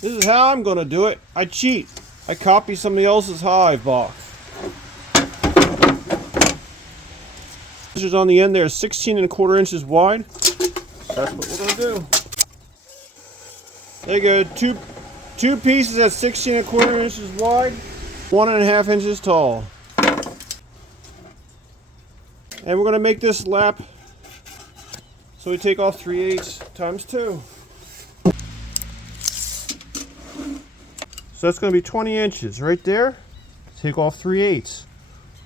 This is how I'm going to do it. I cheat. I copy somebody else's hive box. Scissors on the end there, 16¼ inches wide. That's what we're going to do. There you go. Two pieces at 16¼ inches wide, 1½ inches tall. And we're going to make this lap. So we take off 3/8 times 2. So that's going to be 20 inches right there. Take off 3/8.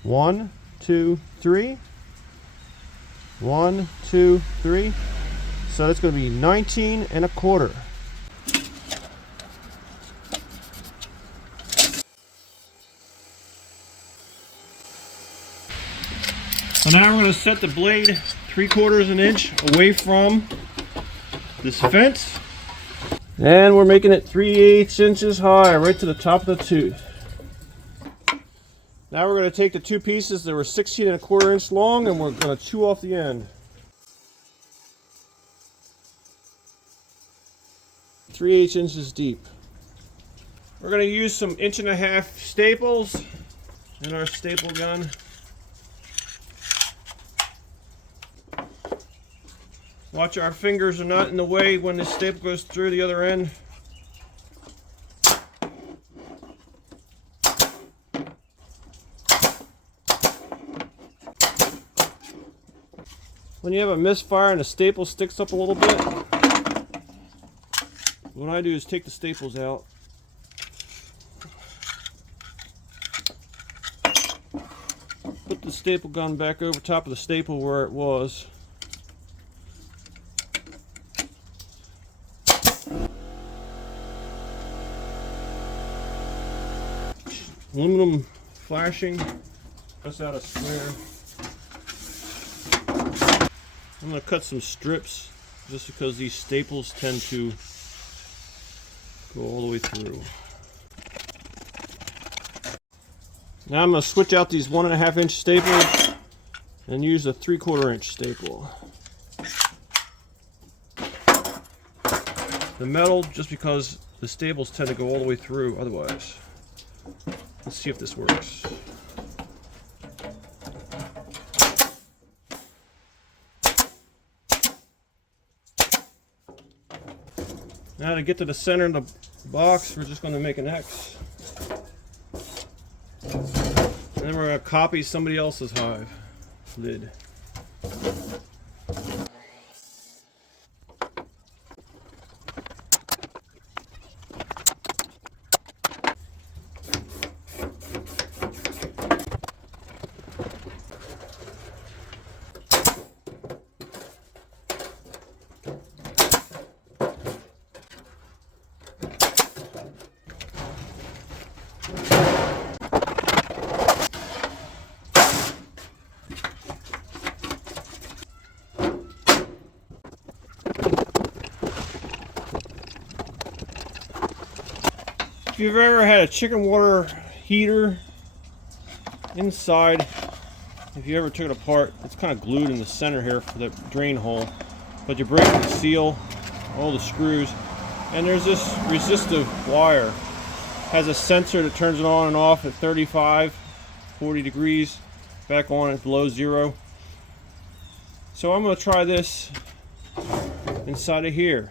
1, 2, 3. 1, 2, 3. So that's going to be 19¼ inches. So now we're going to set the blade 3/4 inch away from this fence. And we're making it 3/8 inches high, right to the top of the tooth. Now we're going to take the two pieces that were 16¼ inch long and we're going to chew off the end. 3/8 inches deep. We're going to use some 1.5" staples in our staple gun. Watch our fingers are not in the way when the staple goes through the other end. When you have a misfire and the staple sticks up a little bit, what I do is take the staples out. Put the staple gun back over top of the staple where it was. Aluminum flashing, cuts out a square. I'm going to cut some strips just because these staples tend to go all the way through. Now I'm going to switch out these 1.5" inch staples and use a 3/4 inch staple. The metal, just because the staples tend to go all the way through otherwise. Let's see if this works. Now to get to the center of the box, we're just going to make an X. And then we're going to copy somebody else's hive lid. If you've ever had a chicken water heater inside, if you ever took it apart, it's kind of glued in the center here for the drain hole, but you break the seal, all the screws, and there's this resistive wire. It has a sensor that turns it on and off at 35, 40 degrees, back on at below 0. So I'm going to try this inside of here.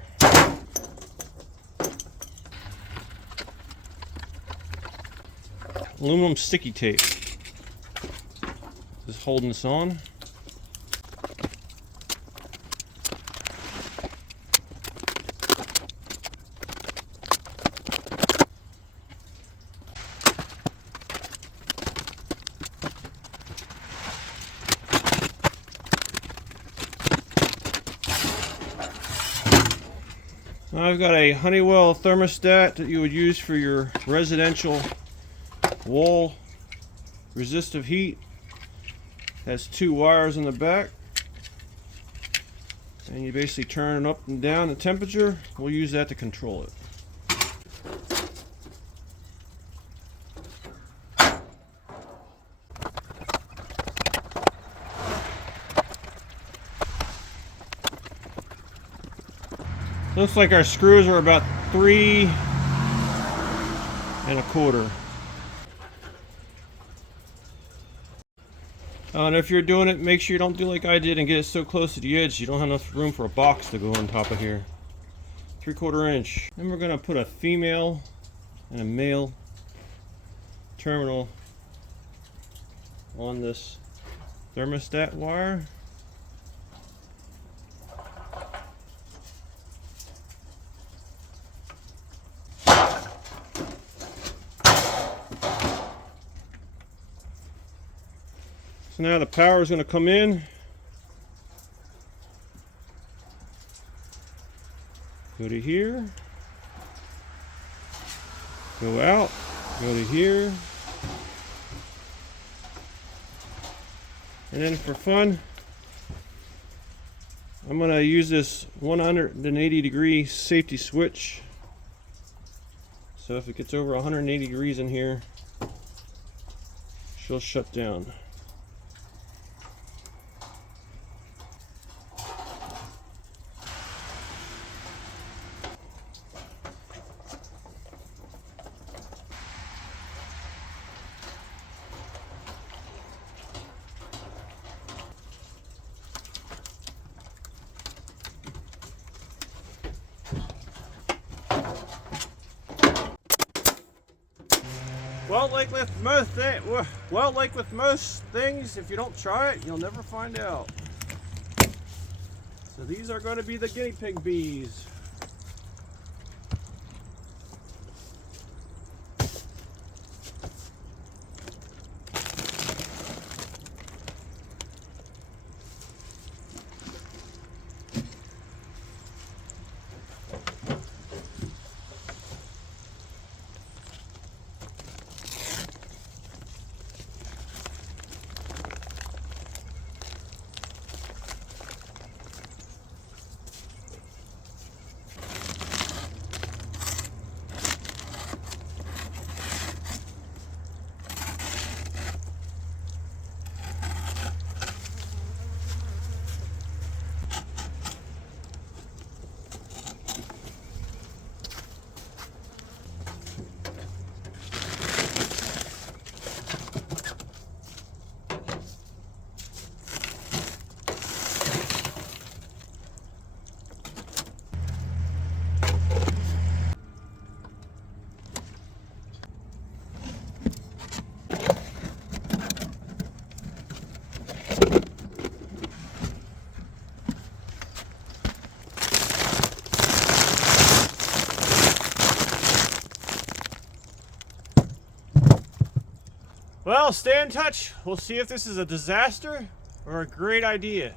Aluminum sticky tape. Just holding this on. I've got a Honeywell thermostat that you would use for your residential wall resistive heat. Has 2 wires in the back, and you basically turn it up and down the temperature. We'll use that to control it. Looks like our screws are about 3 and a quarter. And if you're doing it, make sure you don't do like I did and get it so close to the edge you don't have enough room for a box to go on top of here. 3/4 inch. Then we're gonna put a female and a male terminal on this thermostat wire. So now the power is going to come in, go to here, go out, go to here, and then for fun, I'm going to use this 180-degree safety switch. So if it gets over 180 degrees in here, she'll shut down. Like with most things, if you don't try it, you'll never find out. So these are going to be the guinea pig bees. Well, stay in touch. We'll see if this is a disaster or a great idea.